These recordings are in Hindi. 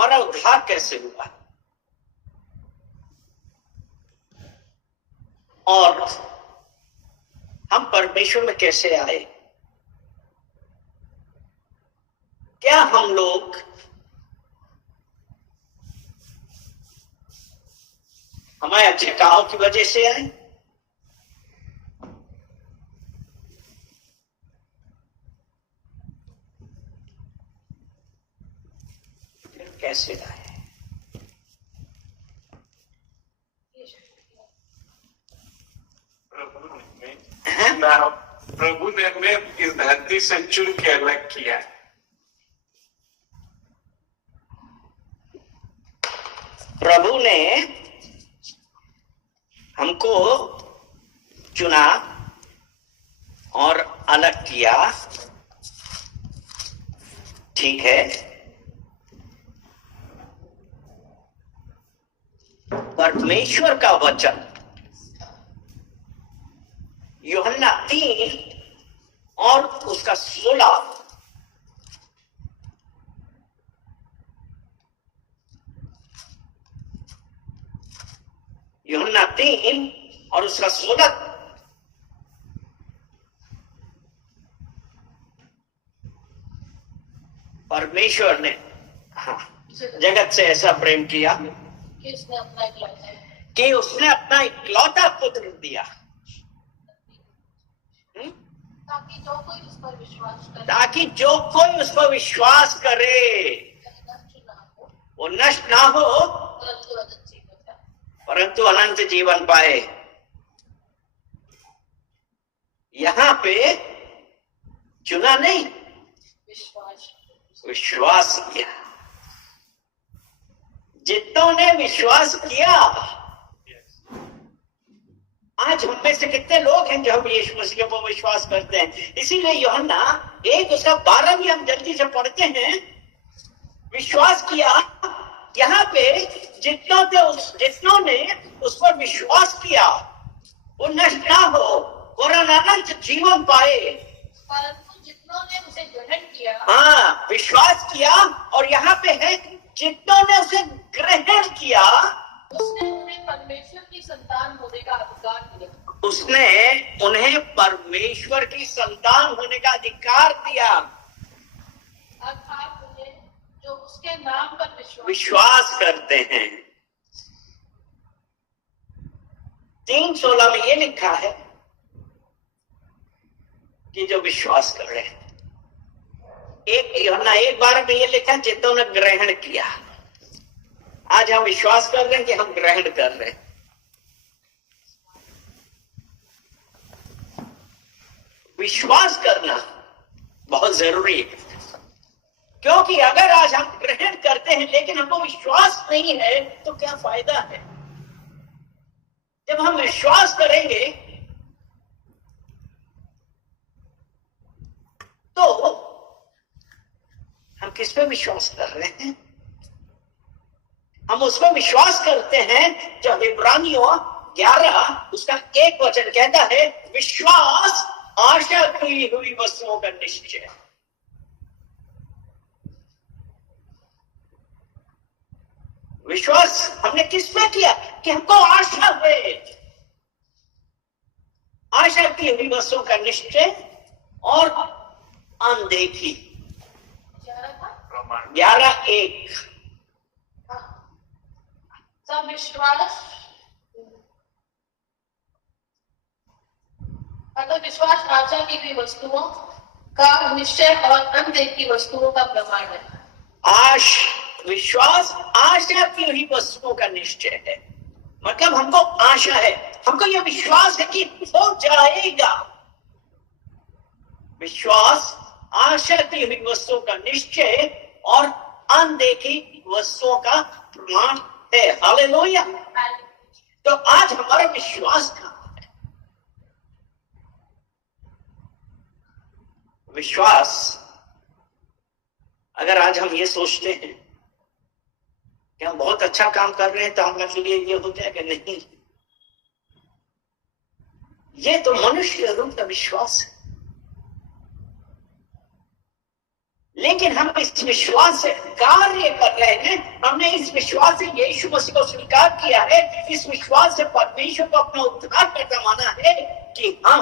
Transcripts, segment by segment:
हमारा उद्धार कैसे हुआ और हम परमेश्वर में कैसे आए। क्या हम लोग हमारे अच्छे कामों की वजह से आए, फिर कैसे आए। प्रभु ने हमें इस धरती से चुन के अलग किया। प्रभु ने हमको चुना और अलग किया, ठीक है। परमेश्वर का वचन यूहन्ना 3 और उसका 16 यूहन्ना 3 और उसका 16 परमेश्वर ने जगत से ऐसा प्रेम किया कि उसने अपना इकलौता पुत्र दिया ताकि जो कोई उस पर विश्वास करे वो नष्ट ना हो परंतु अनंत जीवन पाए। यहां पे चुना नहीं, विश्वास किया। जितनों ने विश्वास किया, आज हम में से कितने लोग हैं जो हम यीशु मसीह पर विश्वास करते हैं। इसीलिए यूहन्ना 1 उसका 12 भी हम जल्दी से पढ़ते हैं। विश्वास किया, यहाँ पे जितनों ने उस पर विश्वास किया वो नष्ट ना हो और अनंत जीवन पाए। परंतु जितनों ने उसे ग्रहण किया, हाँ, विश्वास किया और यहाँ पे है जितनों ने उसे ग्रहण किया उसने उन्हें परमेश्वर की संतान होने का अधिकार दिया। उसने उन्हें परमेश्वर की संतान होने का अधिकार दिया। अर्थात उन्हें जो उसके नाम पर विश्वास करते हैं। 3:16 में ये लिखा है कि जो विश्वास कर रहे हैं। यूहन्ना 1:12 में ये लिखा है जितनों ने ग्रहण किया। आज हम विश्वास कर रहे हैं कि हम ग्रहण कर रहे हैं। विश्वास करना बहुत जरूरी है, क्योंकि अगर आज हम ग्रहण करते हैं लेकिन हमको विश्वास नहीं है तो क्या फायदा है। जब हम विश्वास करेंगे तो हम किस पे विश्वास कर रहे हैं। हम उसमें विश्वास करते हैं जो इब्रानियों 11 उसका 1 वचन कहता है, विश्वास आशा की हुई वस्तुओं का निश्चय। विश्वास हमने किस पे किया कि हमको आशा है, आशा की हुई वस्तुओं का निश्चय और अनदेखी। 11:1 विश्वास आशा की हुई वस्तुओं का निश्चय और अनदेखी वस्तुओं का प्रमाण है। विश्वास आशा की हुई वस्तुओं का निश्चय है। मतलब हमको आशा है, हमको यह विश्वास है कि हो जाएगा। विश्वास आशा की हुई वस्तुओं का निश्चय और अनदेखी वस्तुओं का प्रमाण है। हालेलुया। तो आज हमारा विश्वास कहां है? विश्वास, अगर आज हम ये सोचते हैं कि हम बहुत अच्छा काम कर रहे हैं तो हमारे लिए ये हो जाएगा, नहीं। ये तो मनुष्य रूप का विश्वास है, लेकिन हम इस विश्वास से कार्य कर रहे हैं हमने इस विश्वास से यीशु मसीह को स्वीकार किया है, इस विश्वास से परमेश्वर को अपना उद्धारकर्ता माना है कि हम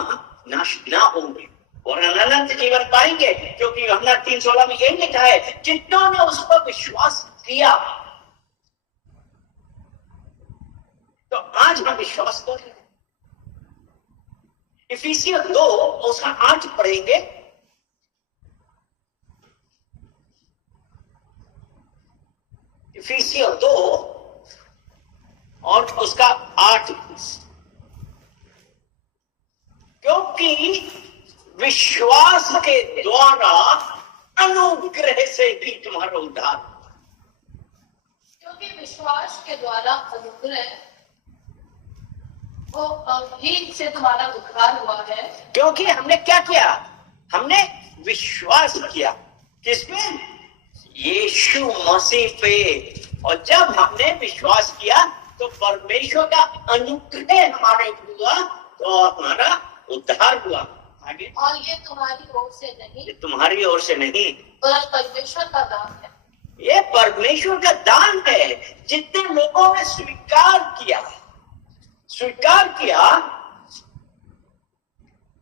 नाश ना होंगे और अनंत जीवन पाएंगे, क्योंकि यूहन्ना 3:16 में यही लिखा है, जिन्होंने उस पर विश्वास किया। तो आज हम विश्वास कर रहे हैं। इफिसियंस 2 उसका 8 पढ़ेंगे। इफिसियंस 2 और उसका 8, क्योंकि विश्वास के द्वारा अनुग्रह से ही तुम्हारा उद्धार, क्योंकि विश्वास के द्वारा अनुग्रह ही से तुम्हारा उद्धार हुआ है। क्योंकि हमने क्या किया? हमने विश्वास किया किसमें? यीशु मसीह पे। और जब हमने विश्वास किया तो परमेश्वर का अनुग्रह हमारे हुआ, तो हमारा उद्धार हुआ। आगे, और ये तुम्हारी ओर से नहीं, ये तुम्हारी ओर से नहीं, पर परमेश्वर का दान है। ये परमेश्वर का दान है। जितने लोगों ने स्वीकार किया,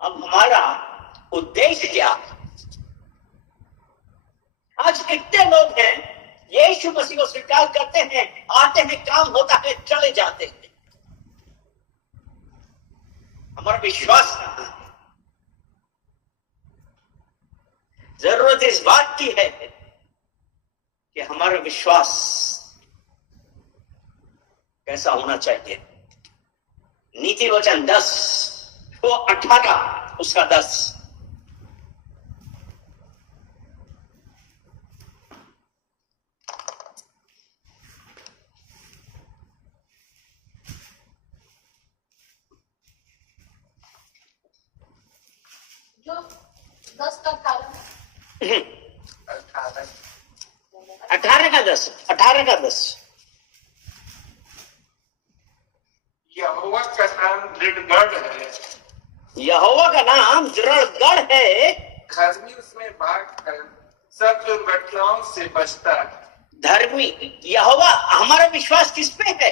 अब हमारा उद्देश्य क्या? आज कितने लोग हैं यीशु मसीह को स्वीकार करते हैं, आते हैं, काम होता है, चले जाते हैं। हमारा विश्वास कहां है? जरूरत इस बात की है कि हमारा विश्वास कैसा होना चाहिए। नीति वचन 10 वो 18 उसका 10, जो 10 का 18 का 10, 18 का 10। यहोवा का नाम दृढ़गढ़ है, यहोवा का नाम दृढ़गढ़ है, धर्मी उसमें भागकर सब दुर्घटनाओं से बचता है। धर्मी यहोवा। हमारा विश्वास किस पे है?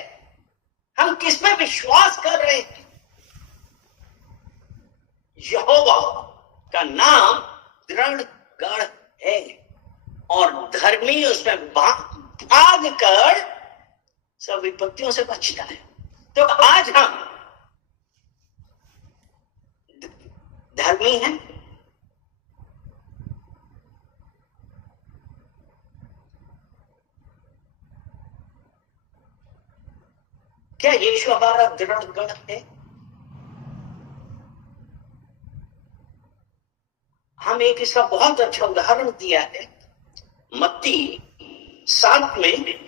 हम किस पे विश्वास कर रहे हैं? यहोवा का नाम दृढ़गढ़ है और धर्मी उसमें भाग कर सब विपत्तियों से बचता है। तो आज हम धर्मी हैं, क्या यीशु हमारा दृढ़गढ़ है? हम एक इसका बहुत अच्छा उदाहरण दिया है मत्ती 7 में,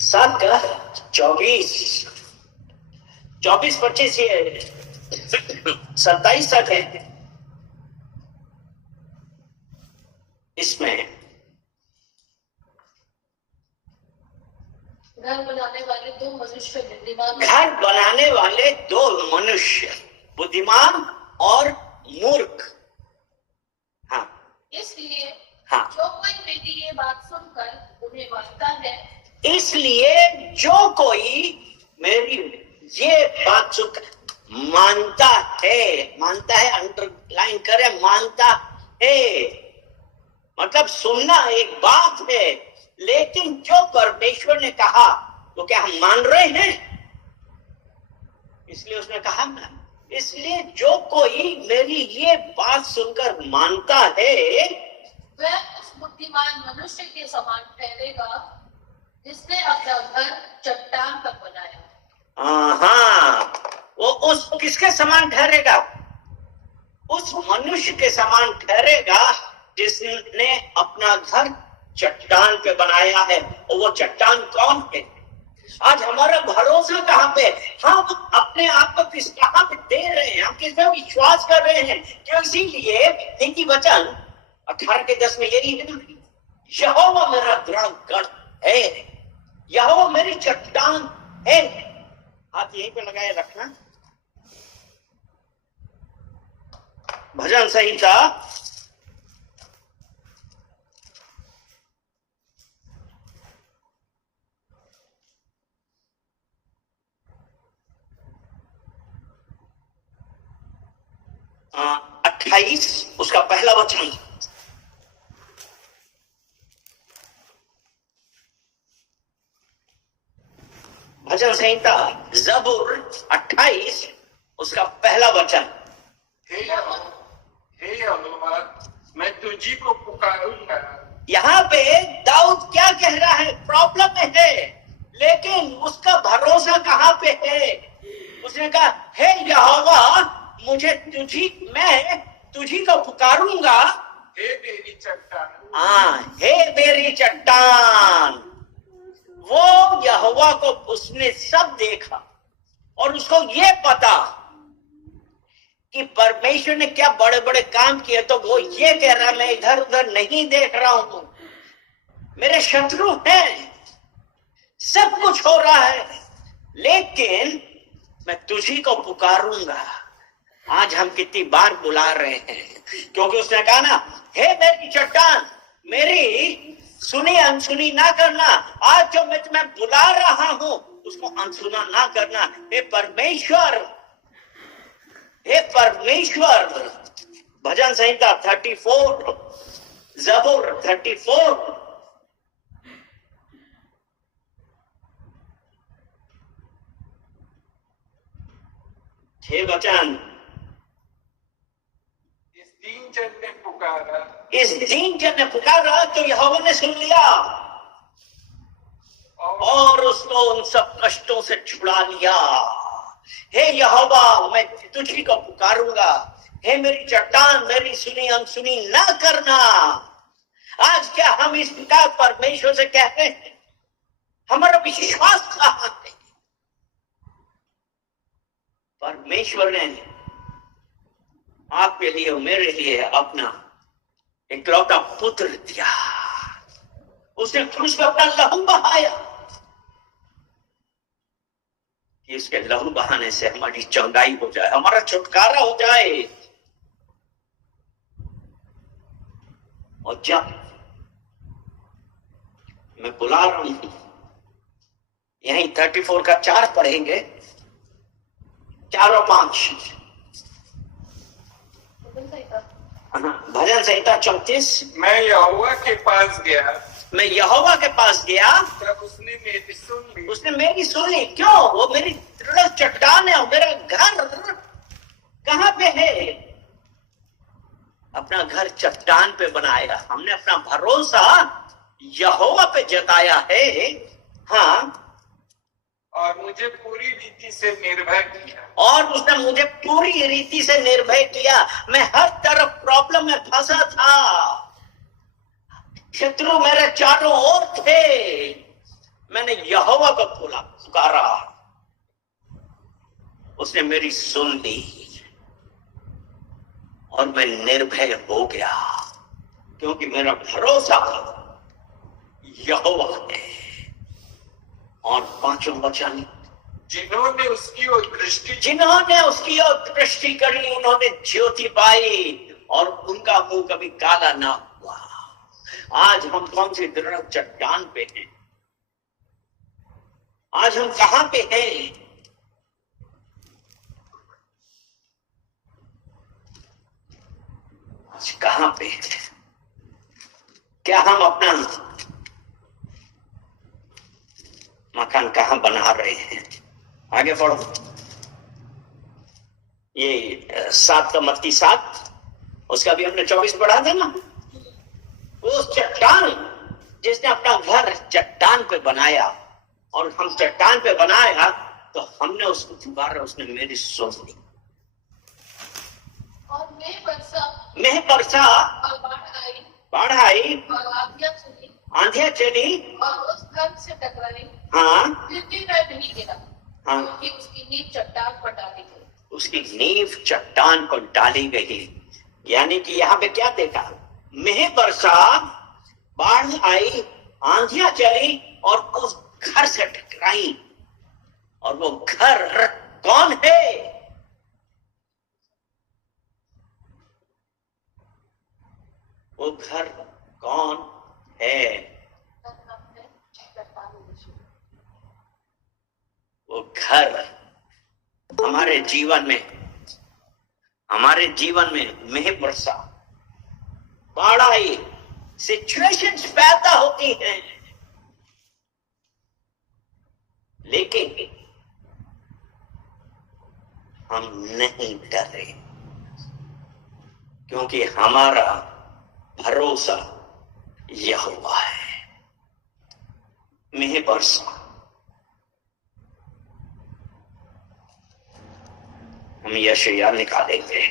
सात का 24-25 ये 27 तक है। इसमें घर बनाने वाले दो मनुष्य बुद्धिमान, घर बनाने वाले 2 मनुष्य, बुद्धिमान और मूर्ख। हाँ, इसलिए हाँ, जो कोई मेरी ये बात सुनकर उन्हें मानता है, इसलिए जो कोई मेरी ये बात सुनकर मानता है, अंडरलाइन करे, मानता है। मतलब सुनना एक बात है, लेकिन जो परमेश्वर ने कहा तो क्या हम मान रहे हैं? इसलिए उसने कहा ना, इसलिए जो कोई मेरी ये बात सुनकर मानता है वह उस बुद्धिमान मनुष्य के समान ठहरेगा जिसने अपना घर चट्टान पर बनाया। हाँ, वो उस किसके समान ठहरेगा? उस मनुष्य के समान ठहरेगा जिसने अपना घर चट्टान पे बनाया है। और वो चट्टान कौन है? आज हमारा भरोसा कहाँ पे? हम अपने आप को कहाँ पे दे रहे हैं? हम किस पे विश्वास कर रहे हैं? क्यों? इसीलिए नीति वचन 18 के 10 में यही है ना, यहोवा मेरा दृढ़गढ़ है, यहोवा मेरी चट्टान है। हाथ यहीं पे लगाए रखना। भजन संहिता 28 उसका पहला वचन। भजन संहिता जबूर 28 उसका पहला वचन। हे यहोवा, मैं तुझी को पुकारूंगा। यहाँ पे दाऊद क्या कह रहा है? प्रॉब्लम में है, लेकिन उसका भरोसा कहाँ पे है? उसने कहा, हे यहोवा, मैं तुझी को पुकारूंगा। हे मेरी चट्टान। हाँ, हे मेरी चट्टान। वो यहोवा को उसने सब देखा और उसको ये पता कि परमेश्वर ने क्या बड़े बड़े काम किए, तो वो ये कह रहा है, मैं इधर उधर नहीं देख रहा हूं, मेरे शत्रु हैं, सब कुछ हो रहा है, लेकिन मैं तुझी को पुकारूंगा। आज हम कितनी बार बुला रहे हैं, क्योंकि उसने कहा ना, हे मेरी चट्टान, मेरी सुनी अनसुनी ना करना। आज जो मैं तुम्हें बुला रहा हूं उसको अनसुना ना करना। हे परमेश्वर, हे परमेश्वर। भजन संहिता 34, जबूर 34 6 वचन। इस दीन जन ने पुकारा तो यहोवा ने सुन लिया और उसको उन सब कष्टों से छुड़ा लिया। हे यहोवा, मैं तुझी को पुकारूंगा। हे मेरी चट्टान, मेरी सुनी अनसुनी ना करना। आज क्या हम इस प्रकार परमेश्वर से कहते हैं? हमारा विश्वास कहां है? परमेश्वर ने आपके लिए और मेरे लिए अपना इकलौता पुत्र दिया। उसने क्रूस पे अपना लहू बहाया कि इसके लहू बहाने से हमारी चंगाई हो जाए, हमारा छुटकारा हो जाए। और जब मैं बुला रहा हूं, यहीं 34 का 4 पढ़ेंगे, 4 और 5। भजन संहिता 34। मैं यहोवा के पास गया, मैं यहोवा के पास गया, तब उसने मेरी सुन ली। उसने मेरी सुन ली। क्यों? वो मेरी दृढ़ चट्टान है। मेरा घर कहां पे है? अपना घर चट्टान पे बनाया। हमने अपना भरोसा यहोवा पे जताया है। हाँ, और मुझे पूरी रीति से निर्भय किया। और उसने मुझे पूरी रीति से निर्भय किया। मैं हर तरफ प्रॉब्लम में फंसा था, शत्रु मेरे चारों ओर थे। मैंने यहोवा को पुकारा, उसने मेरी सुन ली और मैं निर्भय हो गया, क्योंकि मेरा भरोसा यहोवा है। और 5वां वचन। जिन्होंने उसकी ओर दृष्टि करी, उन्होंने ज्योति पाई और उनका मुंह कभी काला ना हुआ। आज हम कौन सी दृढ़ चट्टान पे हैं? आज हम कहां पे हैं? आज कहां पे हैं? क्या हम अपना मकान कहां बना रहे हैं? आगे पढ़ो। ये 7 का मत्ती 7, उसका भी हमने 24 पढ़ा था ना। उस चट्टान जिसने अपना घर चट्टान पे बनाया, और हम चट्टान पे बनाया तो हमने उसको पुकारा, उसने मेरी सुन ली। और मैं बरसा और बाढ़ आई और आंधियां चली और उस घर से टकराई। हाँ, फिर भी मैं नहीं गिरा, हाँ, क्योंकि उसकी नींव चट्टान पर डाली गई। उसकी नींव चट्टान पर डाली गई। यानी कि यहाँ पे क्या देखा? मेह बरसा, बाढ़ आई, आंधियां चली और उस घर से टकराई। और वो घर कौन है? वो घर कौन है? वो घर हमारे जीवन में मेह वर्षा, बाढ़ाई, सिचुएशंस पैदा होती हैं, लेकिन हम नहीं डरे, क्योंकि हमारा भरोसा यहोवा है। मेह वर्षा, हम यशायाह निकालेंगे।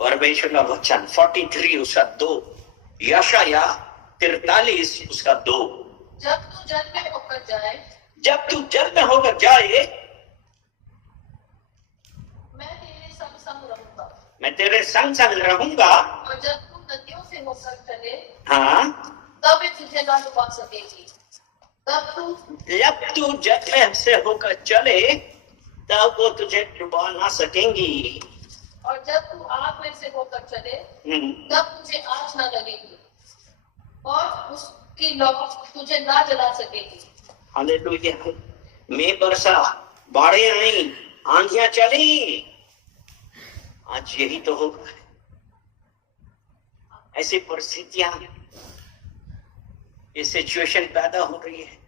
परमेश्वर का वचन 43 उसका 2, यशायाह 43 उसका 2। जब तू जल में होकर जाए, जब तू जल में होकर जाए, मैं तेरे संग संग रहूंगा। मैं तेरे संग संग रहूंगा। और जब तू नदियों से होकर चले, हाँ, तब वे तुझे ना डुबा सकेगी। जब तू जल में से होकर चले, तब वो तुझे डुबा ना सकेंगी। और जब तू आग में से होकर चले, तब तुझे आग ना लगेगी, और उसकी लौ तुझे ना जला सकेगी। हालेलुया। मैं बरसा, बाढ़ें आई, आंधियां चली, आज यही तो होगा। ऐसी परिस्थितियां, ये सिचुएशन पैदा हो रही है,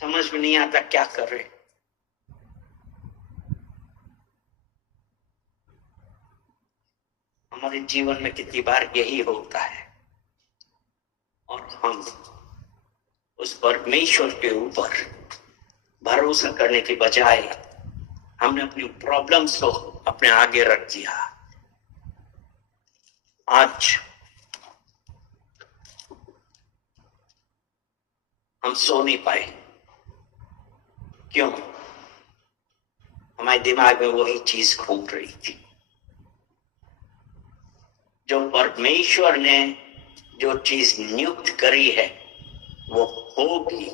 समझ में नहीं आता क्या कर रहे। हमारे जीवन में कितनी बार यही होता है, और हम उस परमेश्वर के ऊपर भरोसा करने के बजाय हमने अपनी प्रॉब्लम्स को अपने आगे रख दिया। आज हम सो नहीं पाए, क्यों? हमारे दिमाग में वही चीज घूम रही थी। जो परमेश्वर ने जो चीज नियुक्त करी है वो होगी,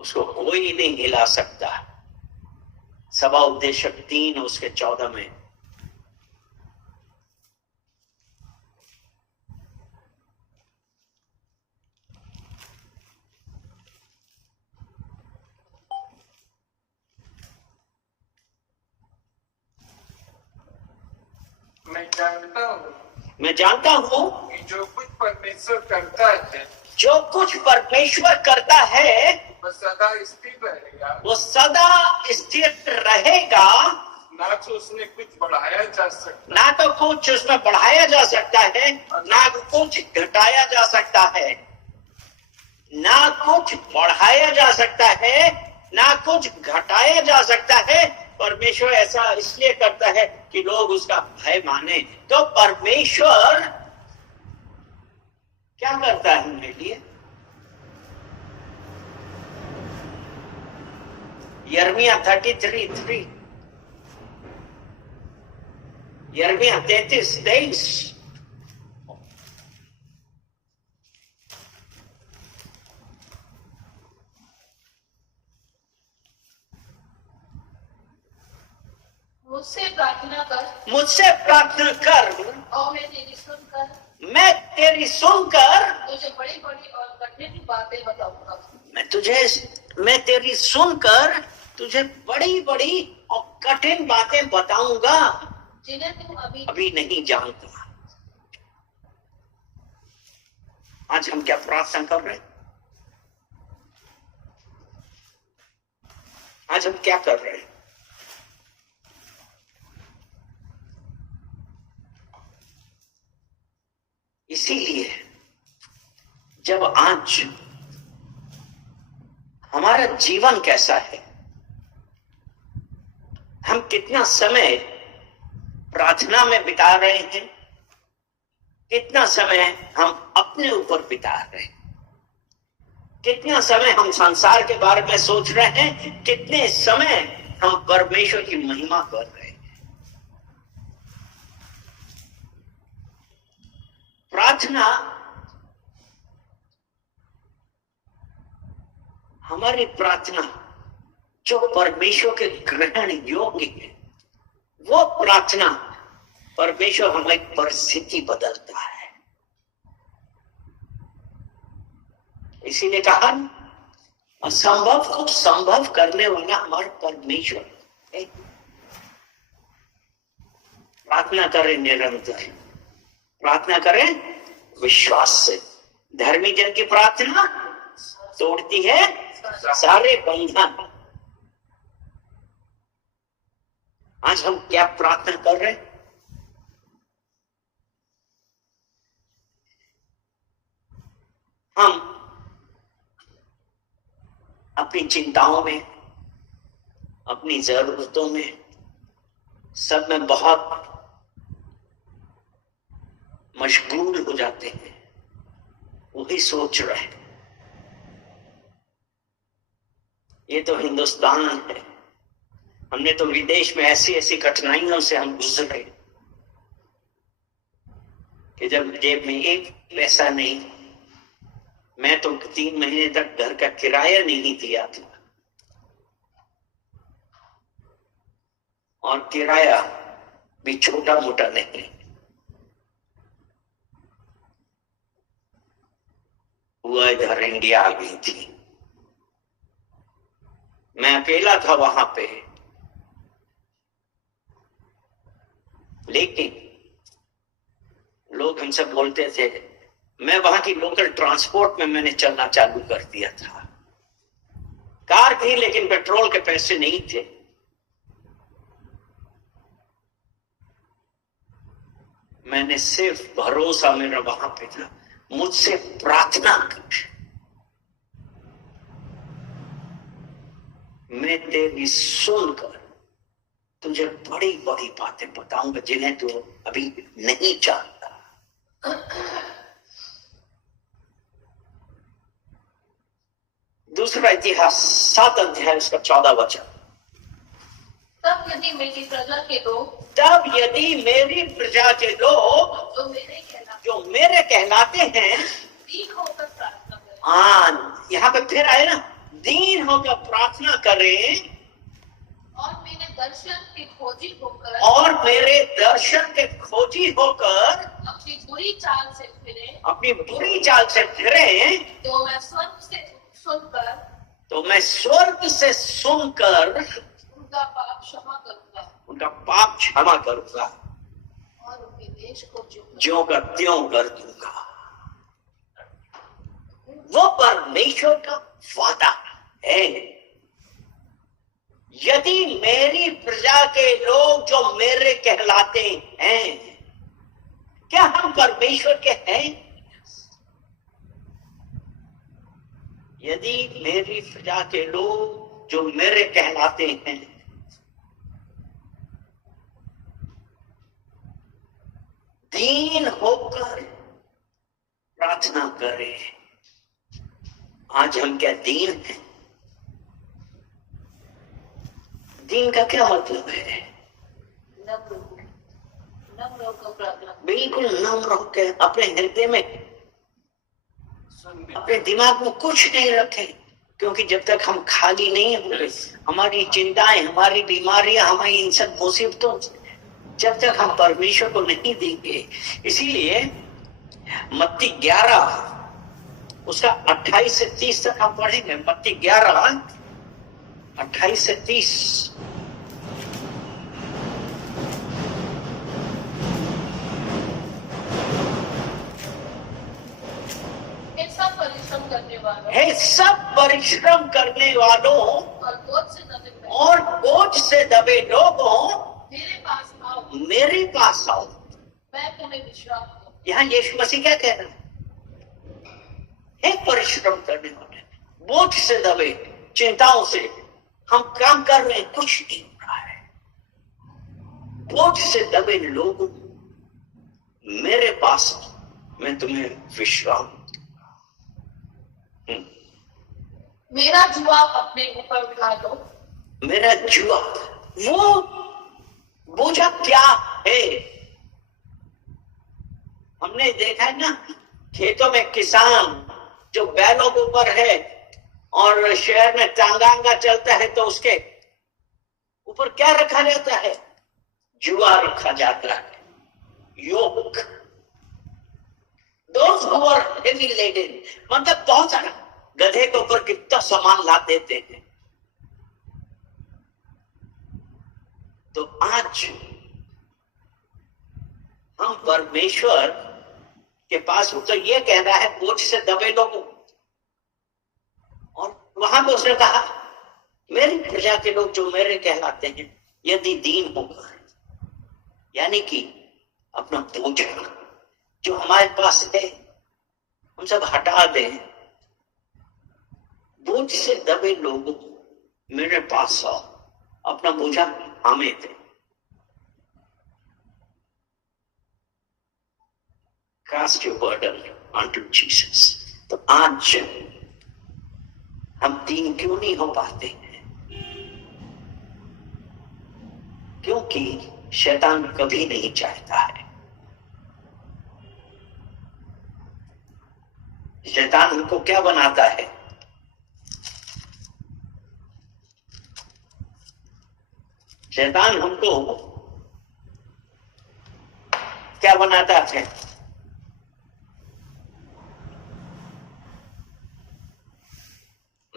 उसको कोई नहीं हिला सकता। सभा उपदेशक 3 उसके 14 में मैं जानता हूँ कि जो कुछ परमेश्वर करता है, जो कुछ परमेश्वर करता है वो सदा स्थिर रहेगा। वो सदा स्थिर रहेगा। ना तो उसमें कुछ बढ़ाया जा सकता, ना तो कुछ उसमें बढ़ाया जा सकता है, ना कुछ घटाया जा सकता है। ना कुछ बढ़ाया जा सकता है, ना कुछ घटाया जा सकता है। परमेश्वर ऐसा इसलिए करता है कि लोग उसका भय माने। तो परमेश्वर क्या करता है हमारे लिए? यिर्मयाह 33:3, यिर्मयाह 33:23। मुझसे प्रार्थना कर, मुझसे प्रार्थना कर, और मैं तेरी सुनकर तुझे बड़ी बड़ी और कठिन बातें बताऊंगा। मैं तेरी सुनकर तुझे बड़ी बड़ी और कठिन बातें बताऊंगा, जिन्हें तू अभी नहीं जानता। आज हम क्या प्रार्थना कर रहे हैं? आज हम क्या कर रहे हैं? इसीलिए जब आज हमारा जीवन कैसा है, हम कितना समय प्रार्थना में बिता रहे हैं, कितना समय हम अपने ऊपर बिता रहे हैं, कितना समय हम संसार के बारे में सोच रहे हैं, कितने समय हम परमेश्वर की महिमा कर रहे हैं। प्रार्थना हमारी प्रार्थना जो परमेश्वर के ग्रहण योग्य है, वो प्रार्थना परमेश्वर हमारी परिस्थिति बदलता है। इसीलिए कहा असंभव को संभव करने वाला हमारा परमेश्वर है। प्रार्थना करें निरंतर, प्रार्थना करें विश्वास से। धर्मी जन की प्रार्थना तोड़ती है सारे बंधन। आज हम क्या प्रार्थना कर रहे हैं? हम अपनी चिंताओं में, अपनी जरूरतों में, सब में बहुत मशगूल हो जाते हैं, वही सोच रहे हैं। ये तो हिंदुस्तान है, हमने तो विदेश में ऐसी ऐसी कठिनाइयों से हम गुजरे कि जब जेब में एक पैसा नहीं, मैं तो 3 महीने तक घर का किराया नहीं दिया था, और किराया भी छोटा मोटा नहीं। हुआ इधर इंडिया आ गई थी, मैं अकेला था वहां पे, लेकिन लोग हमसे बोलते थे, मैं वहां की लोकल ट्रांसपोर्ट में मैंने चलना चालू कर दिया था। कार थी लेकिन पेट्रोल के पैसे नहीं थे। मैंने सिर्फ भरोसा मेरा वहां पे था, मुझसे प्रार्थना कर, मैं तेरी सुनकर तुझे बड़ी बड़ी बातें बताऊंगा जिन्हें तू अभी नहीं जानता। दूसरा इतिहास 7 अध्याय उसका 14 वचन। तब यदि मेरी प्रजा के लोग, तब यदि मेरी प्रजा के लोग जो मेरे कहलाते हैं दीन होकर प्रार्थना करें, यहाँ पे फिर आए ना, दीन होकर प्रार्थना करें और मेरे दर्शन के खोजी होकर, और मेरे दर्शन के खोजी होकर अपनी बुरी चाल से फिरे, अपनी बुरी चाल से फिरे, तो मैं स्वर्ग से सुनकर, तो मैं स्वर्ग से सुनकर उनका पाप क्षमा करूंगा, उनका पाप क्षमा करूंगा और उनके देश को ज्यों का त्यों कर दूंगा। वो परमेश्वर का वादा है। यदि मेरी प्रजा के लोग जो मेरे कहलाते हैं, क्या हम परमेश्वर के हैं? यदि मेरी प्रजा के लोग जो मेरे कहलाते हैं, दीन होकर प्रार्थना करें। आज हम क्या दीन हैं? दीन का क्या मतलब है? नम्र होकर प्रार्थना, बिल्कुल नम्र होकर अपने हृदय में, अपने दिमाग में कुछ नहीं रखे, क्योंकि जब तक हम खाली नहीं होंगे, हमारी चिंताएं, हमारी बीमारियां, हमारी इन सब मुसीबतों, जब तक हम परमेश्वर को नहीं देंगे। इसीलिए मत्ती 11 उसका 28 से 30 तक हम पढ़ेंगे। मत्ती 11 28 से 30। सब परिश्रम करने वालों, हे सब परिश्रम करने वालों और बोझ से दबे लोगों, मेरे पास आओ, मैं तुम्हें विश्राम दूंगा। यहाँ यीशु मसीह क्या कह रहे हैं? हे परिश्रम करने वाले, बोझ से दबे, चिंताओं से हम काम कर रहे हैं, कुछ नहीं हो रहा है, बोझ से दबे लोगों, मेरे पास मैं तुम्हें विश्राम दूंगा। मेरा जुआ अपने ऊपर उठा लो। मेरा जुआ, वो बोझा क्या है? हमने देखा है ना, खेतों में किसान जो बैलों के ऊपर है और शहर में टांगांगा चलता है, तो उसके ऊपर क्या रखा जाता है? जुआ रखा जाता है, योक। Those who are heavy laden, मतलब बहुत सारा, गधे के ऊपर कितना सामान ला देते हैं। तो आज हम परमेश्वर के पास, तो ये कह रहा है बोझ से दबे लोगों, और वहां पे उसने कहा मेरी प्रजा के लोग जो मेरे कहलाते हैं, यदि दीन होगा, यानी कि अपना बोझ जो हमारे पास है हम सब हटा दें, बोझ से दबे लोगों मेरे पास आओ, अपना बोझा हमें दे। Cast your burden unto Jesus. तो आज हम दीन क्यों नहीं हो पाते हैं? क्योंकि शैतान कभी नहीं चाहता है। शैतान हमको क्या बनाता है? शैतान हमको क्या बनाता है?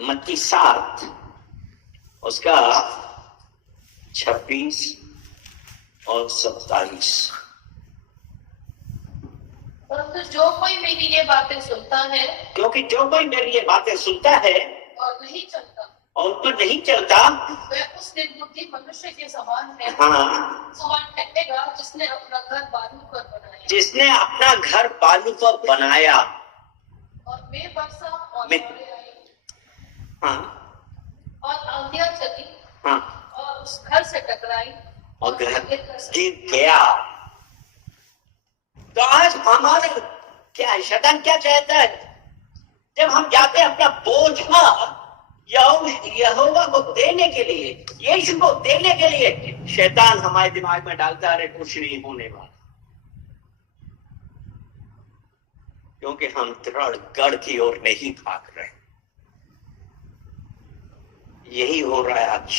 मत्ती 7 उसका 26 और 27। परंतु जो कोई मेरी ये बातें सुनता है क्योंकि जो कोई मेरी ये बातें सुनता है और नहीं चलता, और उन पर नहीं चलता, वह उस निर्बुद्धि मनुष्य के समान है, हाँ, समान ठहरेगा जिसने अपना घर बालू पर बनाया। जिसने अपना घर बालू पर बनाया और मैं बरसा और मैं- बाढ़ें आई हाँ, और आंधियां चली हाँ, और उस घर से टकराई और घर गिर गिर गया। तो आज हमारे क्या है? शैतान क्या चाहता है? जब हम जाते हैं अपना बोझ यहोवा को देने के लिए, यीशु को देने के लिए, शैतान हमारे दिमाग में डालता है कुछ नहीं होने वाला, क्योंकि हम दृढ़ गढ़ की ओर नहीं भाग रहे। यही हो रहा है आज।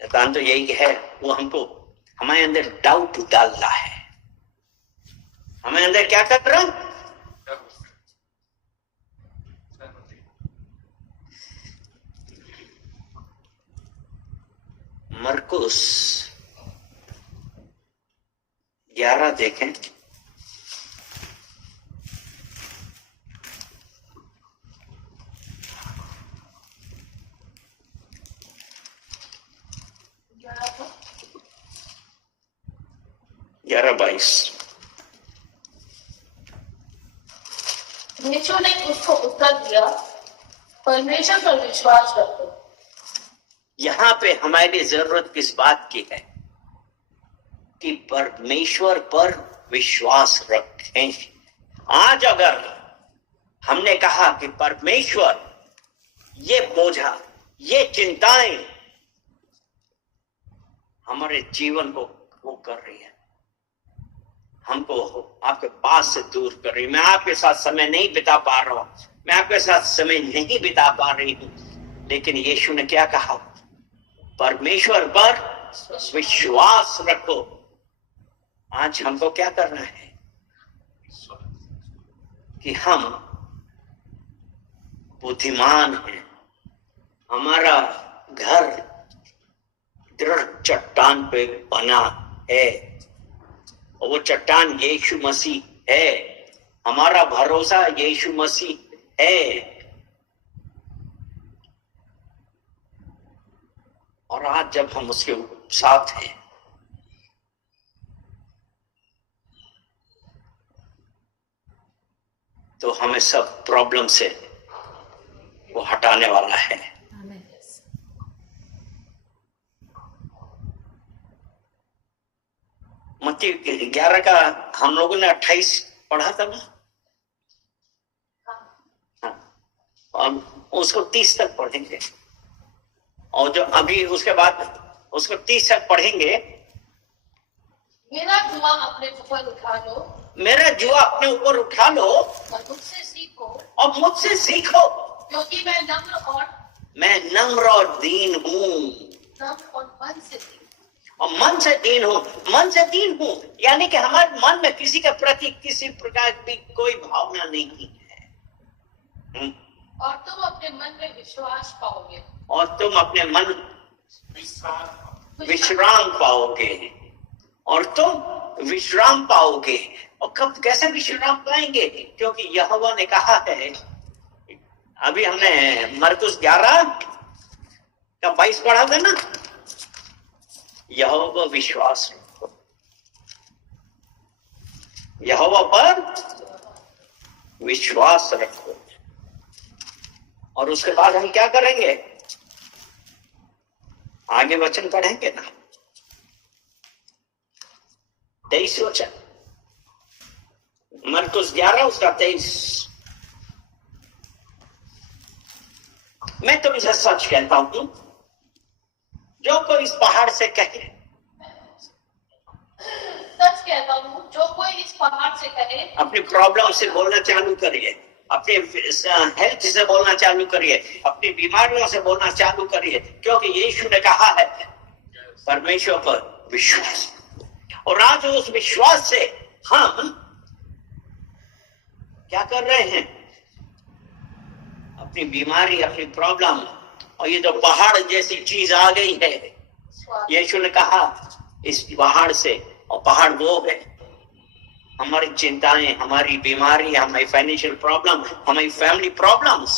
शैतान तो यही है, वो हमको हमारे अंदर डाउट डाल रहा है। हमारे अंदर क्या कर रहा है? मरकुस 11 देखें। ग्यारह 22। यीशु ने उसको उत्तर दिया, परमेश्वर पर विश्वास रखो। यहां पे हमारी जरूरत किस बात की है? कि परमेश्वर पर विश्वास रखें। आज अगर हमने कहा कि परमेश्वर, ये बोझा, ये चिंताएं हमारे जीवन को वो कर रही है, हमको आपके पास से दूर कर रही है, मैं आपके साथ समय नहीं बिता पा रहा हूं, मैं आपके साथ समय नहीं बिता पा रही हूं, लेकिन यीशु ने क्या कहा? परमेश्वर पर विश्वास रखो। आज हमको क्या करना है? कि हम बुद्धिमान हैं, हमारा घर दृढ़ चट्टान पे बना है, और वो चट्टान यीशु मसीह है। हमारा भरोसा यीशु मसीह है। और आज जब हम उसके साथ हैं, तो हमें सब प्रॉब्लम से वो हटाने वाला है। मत्ती 11 का हम लोगों ने 28 पढ़ा था ना, और उसको 30 तक पढ़ेंगे, और जो अभी उसके बाद उसको 30 तक पढ़ेंगे। मेरा जुआ अपने ऊपर उठा लो, मेरा जुआ अपने ऊपर उठा लो और मुझसे सीखो, और मुझसे सीखो, क्योंकि मैं नम्र और दीन हूँ, और मन से दीन, और मन से दीन हूँ, यानी कि हमारे मन में किसी के प्रति किसी प्रकार की कोई भावना नहीं है। और तुम अपने मन में विश्वास पाओगे, और तुम अपने मन विश्राम पाओगे, और तुम विश्राम पाओगे। और कब कैसे विश्राम पाएंगे? क्योंकि यहोवा ने कहा है, अभी हमने मरकुस 11 का 22 पढ़ा था ना, यहोवा पर विश्वास रखो, यहोवा पर विश्वास रखो। और उसके बाद हम क्या करेंगे? आगे वचन पढ़ेंगे ना, 23 वचन, मरकुस 11 उसका 23। मैं तुमसे सच कहता हूं, जो कोई इस पहाड़ से कहे, सच कहता हूँ, जो कोई इस पहाड़ से कहे, अपनी प्रॉब्लम से बोलना चालू करिए, अपने हेल्थ से बोलना चालू करिए, अपनी बीमारियों से बोलना चालू करिए, क्योंकि यीशु ने कहा है परमेश्वर पर विश्वास। और आज उस विश्वास से हम क्या कर रहे हैं? अपनी बीमारी, अपनी प्रॉब्लम, और ये जो पहाड़ जैसी चीज आ गई है, यीशु ने कहा इस पहाड़ से, और पहाड़ वो है हमारी चिंताएं, हमारी बीमारी, हमारी फाइनेंशियल प्रॉब्लम, हमारी फैमिली प्रॉब्लम्स।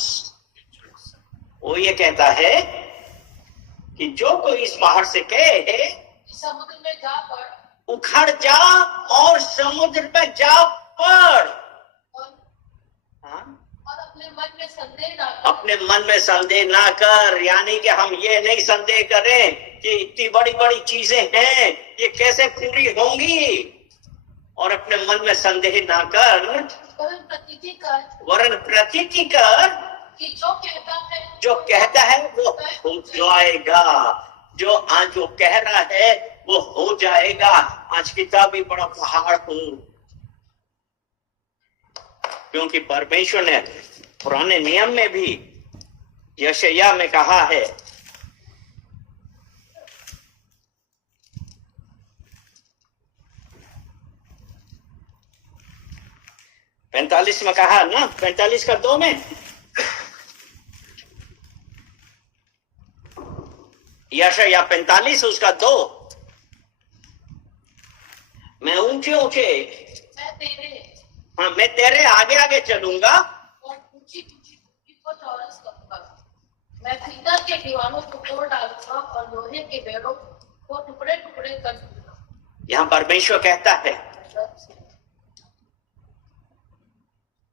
वो ये कहता है कि जो कोई इस पहाड़ से कहे समुद्र में जा पड़, उखड़ जा और समुद्र में जा पड़, और अपने मन में संदेह ना कर, अपने मन में संदेह ना कर। यानी कि हम ये नहीं संदेह करें कि इतनी बड़ी बड़ी चीजें हैं, ये कैसे पूरी होंगी, और अपने मन में संदेह ना कर, वरन प्रतीति कर कि जो कहता है वो हो जाएगा। जो कह रहा है वो हो जाएगा। आज किताबी बड़ा पहाड़ हूं, क्योंकि परमेश्वर ने पुराने नियम में भी यशायाह में कहा है, पैंतालीस में कहा ना, 45 का 2 में, यशायाह 45 उसका 2, मैं ऊंचे ऊंचे, हाँ, मैं तेरे आगे आगे चलूंगा और ऊंची ऊंची को चौरस करूंगा। मैं पीतल के दीवारों को तोड़ डालूंगा और लोहे के बेड़ों को टुकड़े टुकड़े कर दूंगा। यहां परमेश्वर कहता है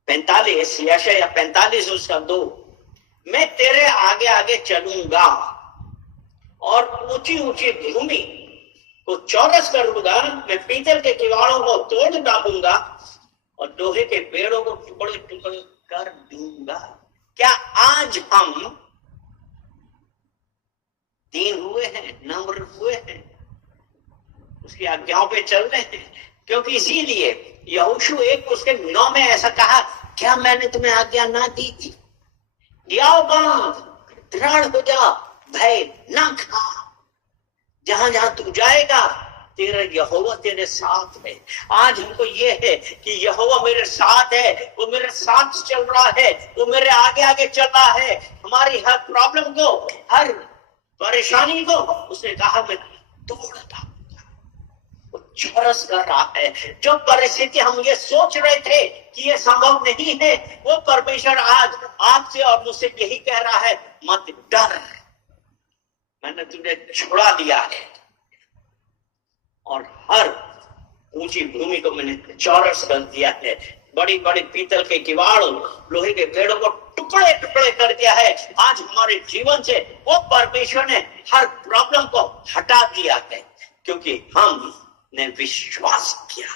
45, यशायाह 45 उसका 2, मैं तेरे आगे आगे चलूंगा और ऊंची ऊंची भूमि को चौरस करूंगा। मैं पीतल के किवाड़ों को तोड़ डालूंगा और लोहे के पेड़ों को टुकड़े टुकड़े कर दूंगा। क्या आज हम दीन हुए हैं, नम्र हुए हैं, उसकी आज्ञाओं पे चल रहे हैं? क्योंकि इसीलिए यहोशू 1 उसके 9 में ऐसा कहा, क्या मैंने तुम्हें आज्ञा ना दी थी? जाओ बंद, दृढ़ हो जा, भय ना खा। जहां जहां तू जाएगा तेरा यहोवा तेरे साथ है। आज हमको ये है कि यहोवा मेरे साथ है, वो मेरे साथ चल रहा है, वो मेरे आगे आगे चल रहा है। हमारी हर प्रॉब्लम को, हर परेशानी को उसने कहा मैं तोड़ दूंगा। वो चौरस कर रहा है। जो परिस्थिति हम ये सोच रहे थे कि ये संभव नहीं है, वो परमेश्वर आज आपसे और मुझसे यही कह रहा है, मत डर, मैंने तुझे छुड़ा दिया है और हर ऊंची भूमि को मैंने चौरस कर दिया है। बड़ी बड़ी पीतल के किवाड़ों, लोहे के पेड़ों को टुकड़े टुकड़े कर दिया है। आज हमारे जीवन से वो परमेश्वर ने हर प्रॉब्लम को हटा दिया है, क्योंकि हम ने विश्वास किया,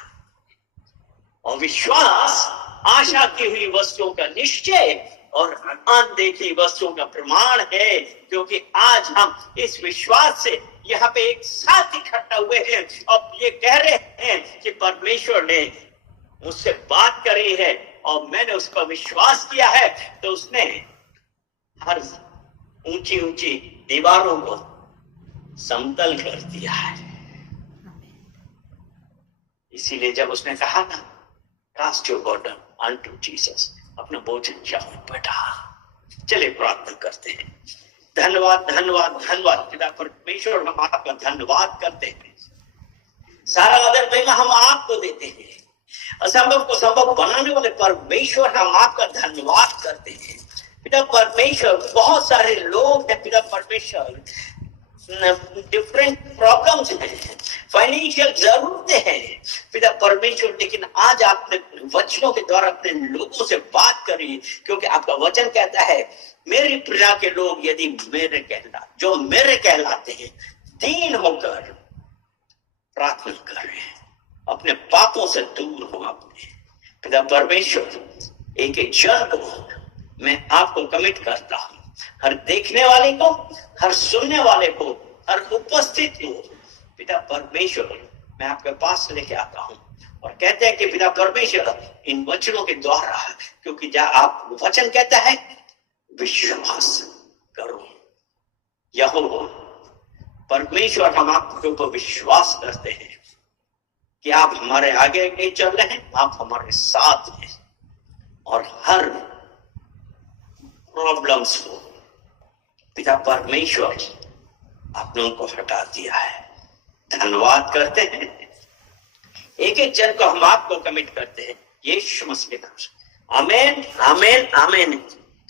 और विश्वास आशा की हुई वस्तुओं का निश्चय और अनदेखी वस्तुओं का प्रमाण है। क्योंकि आज हम इस विश्वास से यहाँ पे एक साथ इकट्ठा हुए हैं और ये कह रहे हैं कि परमेश्वर ने मुझसे बात करी है और मैंने उस पर विश्वास किया है, तो उसने हर ऊंची ऊंची दीवारों को समतल कर दिया है। इसीलिए जब उसने कहा ना, cast your burden unto Jesus, अपना बोझ जाओ बेटा। चलिए प्रार्थना करते हैं। धन्यवाद धन्यवाद धन्यवाद पिता परमेश्वर, हम आपका धन्यवाद करते हैं। सारा आदर महिमा हम आपको देते हैं। असंभव को संभव बनाने वाले परमेश्वर, हम आपका धन्यवाद करते हैं। पिता परमेश्वर, बहुत सारे लोग हैं पिता परमेश्वर, डिफरेंट प्रॉब्लम्स हैं, फाइनेंशियल जरूरतें हैं पिता परमेश्वर, लेकिन आज आपने वचनों के द्वारा अपने लोगों से बात करी। क्योंकि आपका वचन कहता है, मेरी प्रजा के लोग यदि मेरे कहलाते हैं, दीन होकर प्रार्थना कर रहे हैं, अपने पापों से दूर हो अपने। पिता परमेश्वर, एक एक जन को मैं आपको कमिट करता हूं, हर देखने वाले को, हर सुनने वाले को, हर उपस्थित को पिता परमेश्वर मैं आपके पास लेके आता हूं। और कहते हैं कि पिता परमेश्वर, इन वचनों के द्वारा, क्योंकि जब आप वचन कहता है विश्वास करो, यहोवा परमेश्वर, हम आपके ऊपर विश्वास करते हैं कि आप हमारे आगे आगे चल रहे हैं, आप हमारे साथ हैं, और हर प्रॉब्लम्स को पिता परमेश्वर आपने उनको हटा दिया है। धन्यवाद करते हैं। एक एक जन को हम आपको कमिट करते हैं, यीशु मसीह के नाम से। आमीन आमीन आमीन।